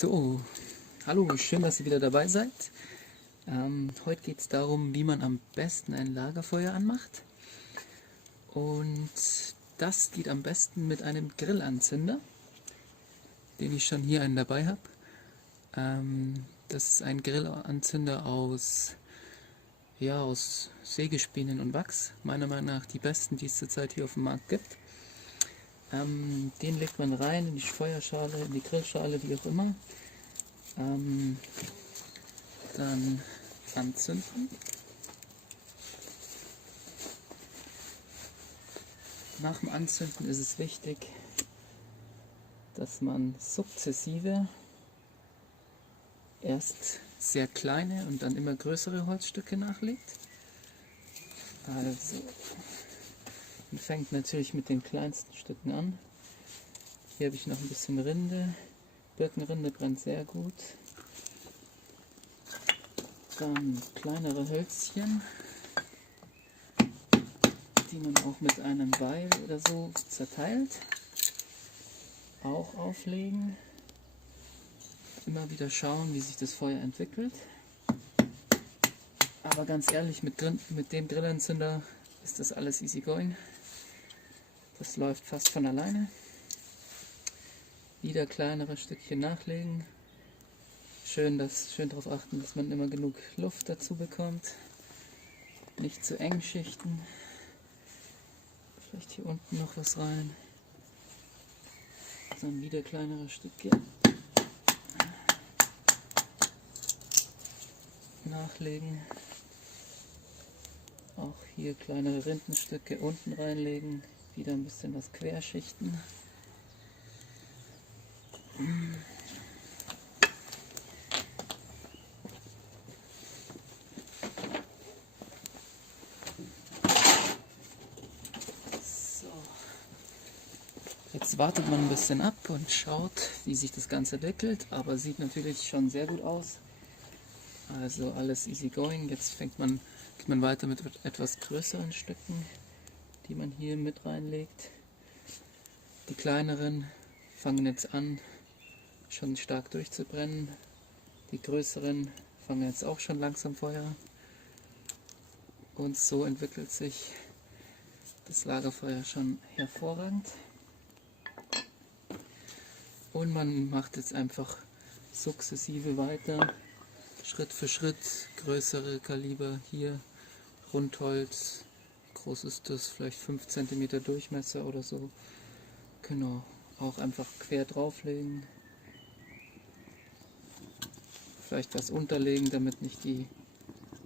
So, hallo, schön, dass ihr wieder dabei seid. Heute geht es darum, wie man am besten ein Lagerfeuer anmacht. Und das geht am besten mit einem Grillanzünder, den ich schon hier einen dabei habe. Das ist ein Grillanzünder aus Sägespänen und Wachs. Meiner Meinung nach die besten, die es zurzeit hier auf dem Markt gibt. Den legt man rein in die Feuerschale, in die Grillschale, wie auch immer. Dann anzünden. Nach dem Anzünden ist es wichtig, dass man sukzessive erst sehr kleine und dann immer größere Holzstücke nachlegt. Also, man fängt natürlich mit den kleinsten Stücken an. Hier habe ich noch ein bisschen Rinde. Birkenrinde brennt sehr gut. Dann kleinere Hölzchen, die man auch mit einem Beil oder so zerteilt. Auch auflegen. Immer wieder schauen, wie sich das Feuer entwickelt. Aber ganz ehrlich, mit dem Grillanzünder ist das alles easy going. Das läuft fast von alleine. Wieder kleinere Stückchen nachlegen. Schön darauf achten, dass man immer genug Luft dazu bekommt. Nicht zu eng schichten. Vielleicht hier unten noch was rein. Dann wieder kleinere Stücke nachlegen. Auch hier kleinere Rindenstücke unten reinlegen. Wieder ein bisschen was querschichten. Jetzt wartet man ein bisschen ab und schaut, wie sich das Ganze entwickelt, aber sieht natürlich schon sehr gut aus. Also alles easy going. Jetzt geht man weiter mit etwas größeren Stücken, die man hier mit reinlegt. Die kleineren fangen jetzt an, schon stark durchzubrennen. Die größeren fangen jetzt auch schon langsam Feuer. Und so entwickelt sich das Lagerfeuer schon hervorragend. Und man macht jetzt einfach sukzessive weiter, Schritt für Schritt, größere Kaliber hier, Rundholz, wie groß ist das, vielleicht 5 cm Durchmesser oder so. Genau, auch einfach quer drauflegen. Vielleicht was unterlegen, damit nicht die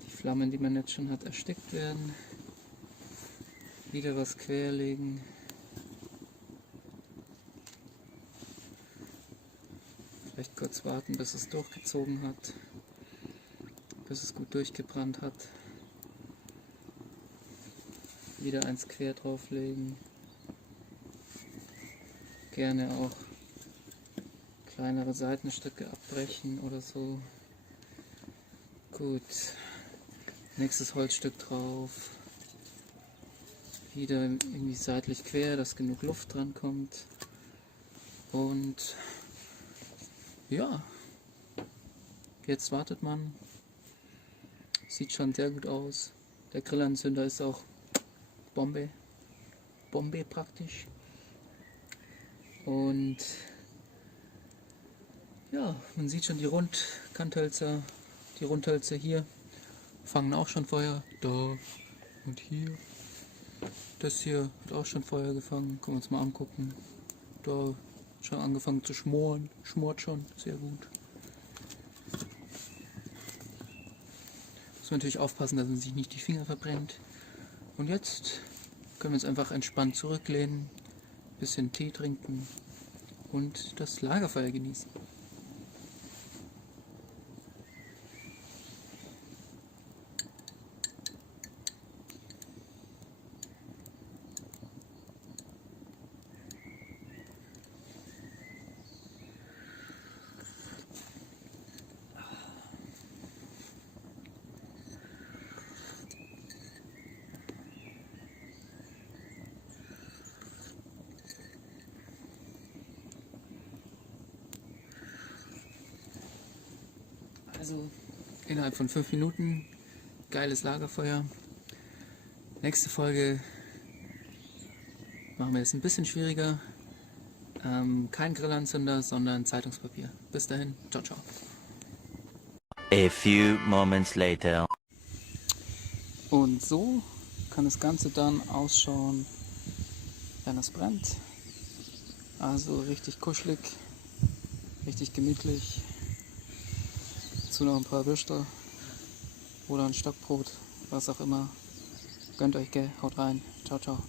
Flammen, die man jetzt schon hat, erstickt werden. Wieder was querlegen. Vielleicht kurz warten, bis es durchgezogen hat, bis es gut durchgebrannt hat. Wieder eins quer drauflegen. Gerne auch kleinere Seitenstücke abbrechen oder so. Gut, nächstes Holzstück drauf. Wieder irgendwie seitlich quer, dass genug Luft dran kommt. Und ja, jetzt wartet man. Sieht schon sehr gut aus. Der Grillanzünder ist auch Bombe praktisch. Und ja, man sieht schon die Rundhölzer hier fangen auch schon Feuer. Da und hier. Das hier hat auch schon Feuer gefangen. Können wir uns mal angucken. Da schon angefangen zu schmoren. Schmort schon, sehr gut. Muss man natürlich aufpassen, dass man sich nicht die Finger verbrennt. Und jetzt können wir uns einfach entspannt zurücklehnen, bisschen Tee trinken und das Lagerfeuer genießen. Also innerhalb von 5 Minuten, geiles Lagerfeuer. Nächste Folge machen wir es ein bisschen schwieriger. Kein Grillanzünder, sondern Zeitungspapier. Bis dahin, ciao, ciao. A few moments later. Und so kann das Ganze dann ausschauen, wenn es brennt. Also richtig kuschelig, richtig gemütlich. Dazu noch ein paar Würstel oder ein Stockbrot, was auch immer. Gönnt euch, gell? Haut rein. Ciao, ciao.